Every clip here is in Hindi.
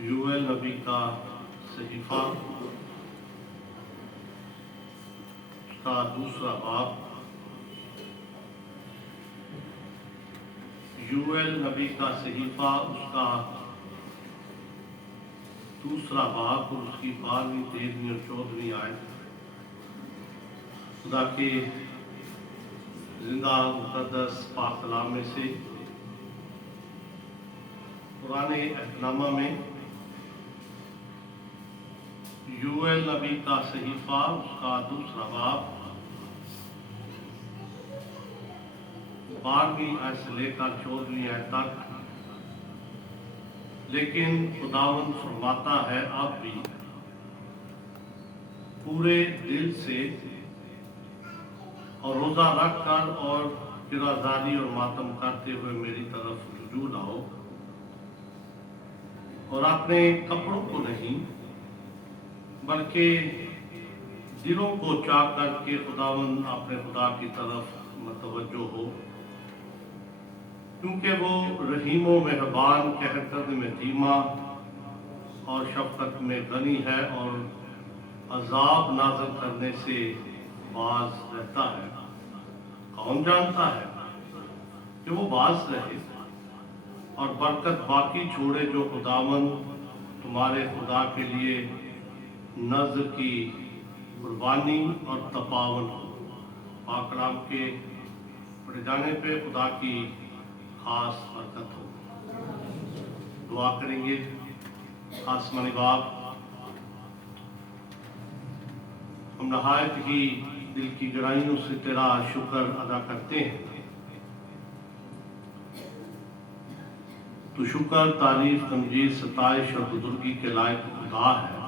यूएल नबी का सहीफा का दूसरा बाब। यूएल नबी का सहीफा उसका दूसरा बाब और उसकी 12वीं 13वीं और 14वीं आयत। खुदा के जिंदा मुक़द्दस पाक कलाम में से पुराने अहदनामा में यूएल नबी का सहीफा उसका दूसरा बाब 12वीं आयत से लेकर 14वीं आयत तक। लेकिन खुदावंद फरमाता है, अब भी पूरे दिल से और रोजा रखकर और किराजारी और मातम करते हुए मेरी तरफ रुजू लाओ और अपने कपड़ों को नहीं बल्कि दिलों को चाक करके खुदावंद अपने खुदा की तरफ मतवज्जो हो, क्योंकि वो रहीम व मेहरबान, कहर करने में धीमा और शफकत में गनी है और अजाब नाज़िल करने से बाज रहता है। कौन जानता है कि वो बाज रहे और बरकत बाकी छोड़े जो खुदावंद तुम्हारे खुदा के लिए नज़र की कुर्बानी और तपावन हो। पाक कलाम के पढ़े जाने पे खुदा की खास बरकत हो। दुआ करेंगे। आसमानी बाप, हम नहायत ही दिल की गहराइयों से तेरा शुक्र अदा करते हैं। तू शुक्र, तारीफ, तमजीद, सताइश और बुजुर्गी के लायक खुदा है।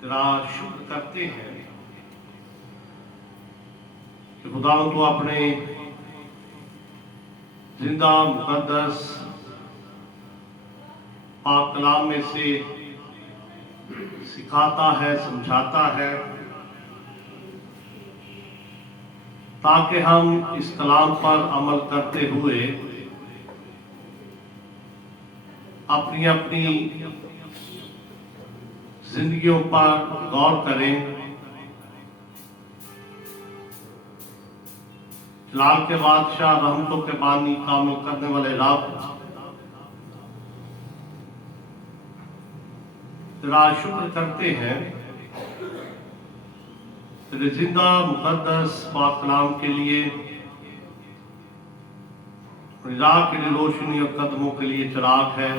तेरा शुक्र करते हैं कि खुदा तो अपने जिंदा मुकद्दस पाक कलाम में से सिखाता है, समझाता है, ताकि हम इस कलाम पर अमल करते हुए अपनी अपनी जिंदगियों पर गौर करें। जलाल के बादशाह, रहमतों के बानी, कामिल करने वाले रब, तेरा शुक्र करते हैं तेरे जिंदा मुकद्दस पाक कलाम के लिए, राह के लिए रोशनी और कदमों के लिए चिराग है।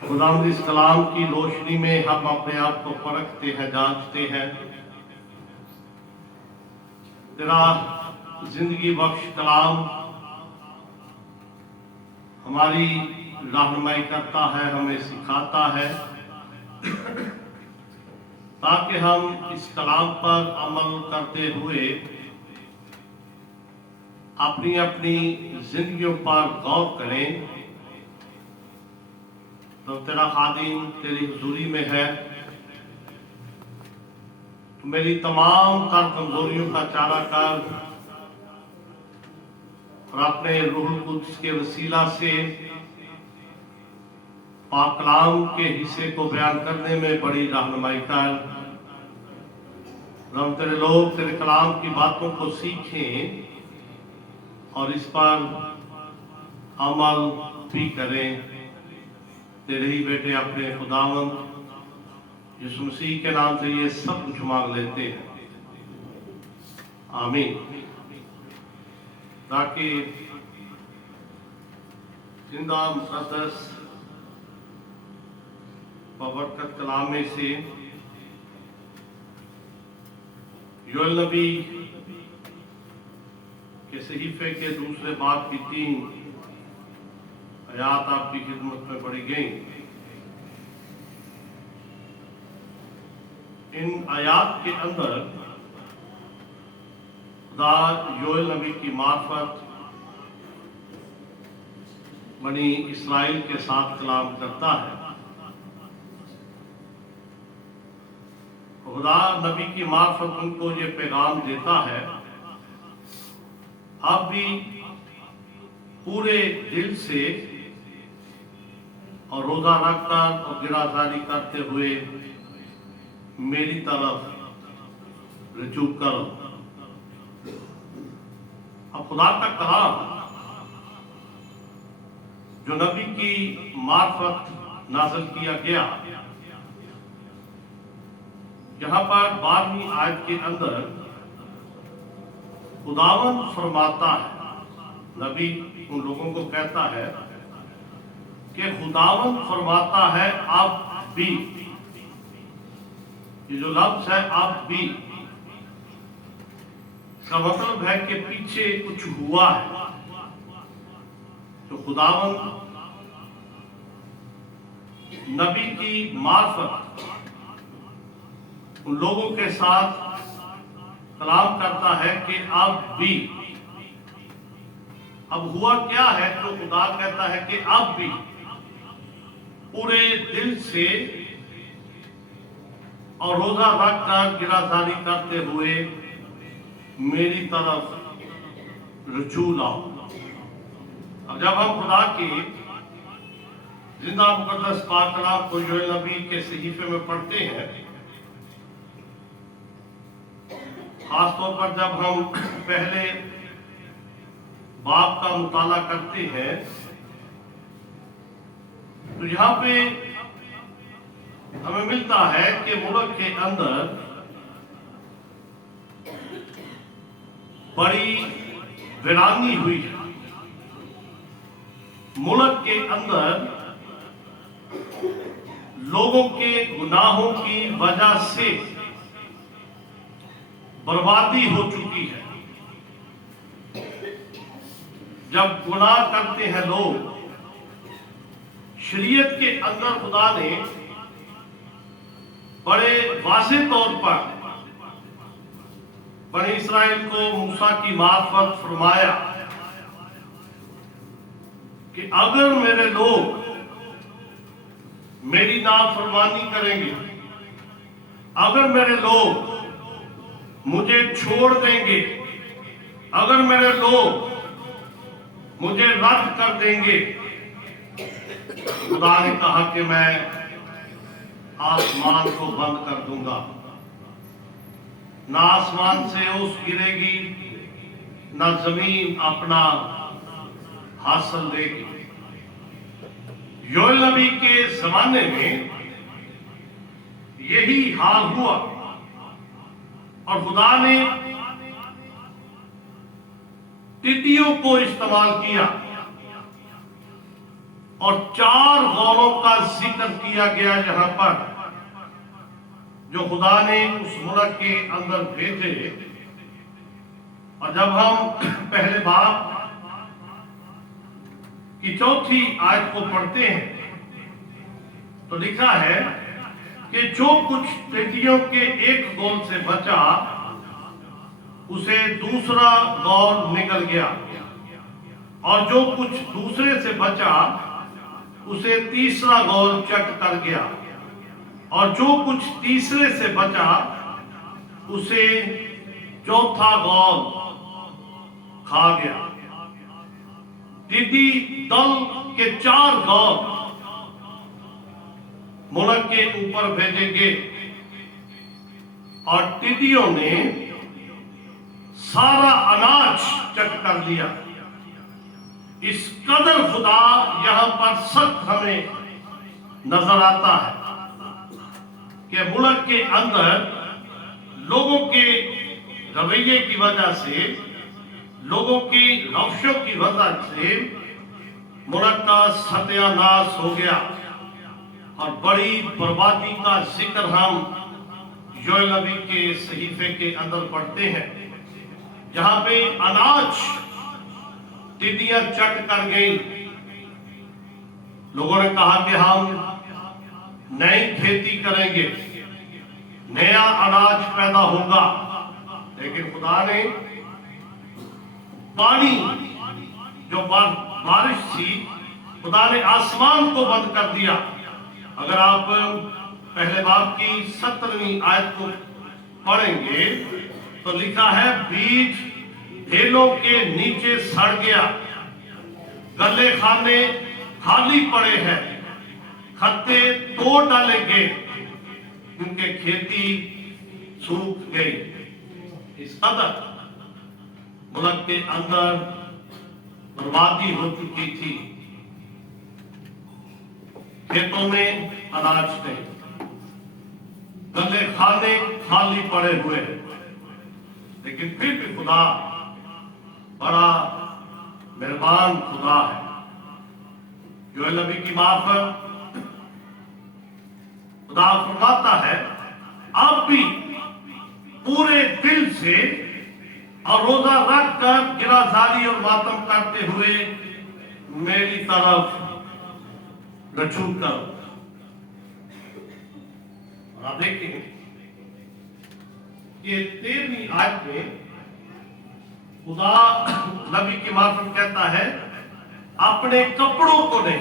खुदावंद इस कलाम की रोशनी में हम अपने आप को परखते हैं, जांचते हैं। तेरा जिंदगी बख्श कलाम हमारी रहनुमाई करता है, हमें सिखाता है, ताकि हम इस कलाम पर अमल करते हुए अपनी अपनी जिंदगियों पर गौर करें। तो तेरा खादिम तेरी हुजूरी में है, तो मेरी तमाम कर कमजोरियों का चारा कर और अपने रूहुल कुद्स के वसीला से पाक कलाम के हिस्से को बयान करने में बड़ी रहनुमाई कर। हम तेरे लोग तेरे कलाम की बातों को सीखें और इस पर अमल भी करें। तेरे ही बेटे अपने खुदावंद यीशु मसीह के नाम से ये सब कुछ मांग लेते हैं, आमीन। ताकि जिंदा मुकद्दस बबरकत कलाम में से यूएल नबी के सहीफे के दूसरे बाब की 3 आयात आपकी खिदमत में पढ़ी गई। इन आयात के अंदर खुदा यूएल नबी की मार्फत बनी इस्राइल के साथ कलाम करता है। खुदा नबी की मार्फत उनको ये पैगाम देता है, अब भी पूरे दिल से और रोजा रखकर और गिराजारी करते हुए मेरी तरफ रुजू करो। अब खुदा का कलाम जो नबी की मार्फत नाज़िल किया गया, यहाँ पर 12वीं आयत के अंदर खुदावंद फरमाता है, नबी उन लोगों को कहता है कि खुदावंद फरमाता है अब भी। ये जो लफ्ज है अब भी, इसका मतलब है कि पीछे कुछ हुआ है। तो खुदावंद नबी की मार्फत उन लोगों के साथ कलाम करता है कि अब भी। अब हुआ क्या है? तो खुदा कहता है कि अब भी पूरे दिल से और रोजा रखकर गिराजारी करते हुए मेरी तरफ रुजू लाओ। अब जब हम खुदा की जिंदा मुकद्दस पाक कलाम को योएल नबी के सहीफे में पढ़ते हैं, खासतौर पर जब हम पहले बाप का मुताला करते हैं, तो यहाँ पे हमें मिलता है कि मुल्क के अंदर बड़ी वीरानी हुई है। मुल्क के अंदर लोगों के गुनाहों की वजह से बर्बादी हो चुकी है। जब गुनाह करते हैं लोग, शरीयत के अंदर खुदा ने बड़े वाज़ेह तौर पर बनी इस्राएल को मूसा की मार्फत फरमाया कि अगर मेरे लोग मेरी नाफरमानी करेंगे, अगर मेरे लोग मुझे छोड़ देंगे, अगर मेरे लोग मुझे रद्द कर देंगे, खुदा ने कहा कि मैं आसमान को बंद कर दूंगा, ना आसमान से ओस गिरेगी, ना जमीन अपना हासिल देगी। योएल नबी के जमाने में यही हाल हुआ और खुदा ने टिड्डियों को इस्तेमाल किया और 4 गौरों का जिक्र किया गया यहाँ पर, जो खुदा ने उस मुल्क के अंदर भेजे। और जब हम पहले बाप की 4थी आयत को पढ़ते हैं तो लिखा है कि जो कुछ टिड्डियों के एक गोल से बचा उसे दूसरा गौर निकल गया, और जो कुछ दूसरे से बचा उसे तीसरा गौर चट कर गया, और जो कुछ तीसरे से बचा उसे चौथा गौर खा गया। टिड्डी दल के 4 गौर मुल्क के ऊपर भेजेंगे और टिड्डियों ने सारा अनाज चट कर दिया। इस कदर खुदा यहां पर सख्त हमें नजर आता है कि मुल्क के अंदर लोगों के रवैये की वजह से, लोगों की रवशों की वजह से मुल्क का सत्यानाश हो गया और बड़ी बर्बादी का जिक्र हम योएल नबी के सहीफे के अंदर पढ़ते हैं, जहां पे अनाज टिड्डियां चट कर गई। लोगों ने कहा कि हम नई खेती करेंगे, नया अनाज पैदा होगा, लेकिन खुदा ने पानी जो बारिश थी, खुदा ने आसमान को बंद कर दिया। अगर आप पहले बाब की 17वीं आयत को पढ़ेंगे तो लिखा है बीज ढेलों के नीचे सड़ गया गले खाने खाली पड़े हैं, खत्ते तोड़ डाले गए, क्योंकि खेती सूख गई। इस कदर मुल्क के अंदर बर्बादी हो चुकी थी। खेतों में अनाज नहीं, गले खाने खाली पड़े हुए हैं। लेकिन फिर भी खुदा बड़ा मेहरबान खुदा है। योएल नबी की मार्फत खुदा फरमाता है, अब भी पूरे दिल से और रोजा रख कर गिराजारी और मातम करते हुए मेरी तरफ रजू करो। आप देखेंगे ये 13वीं आयत में खुदा नबी की मार्फत कहता है, अपने कपड़ों को नहीं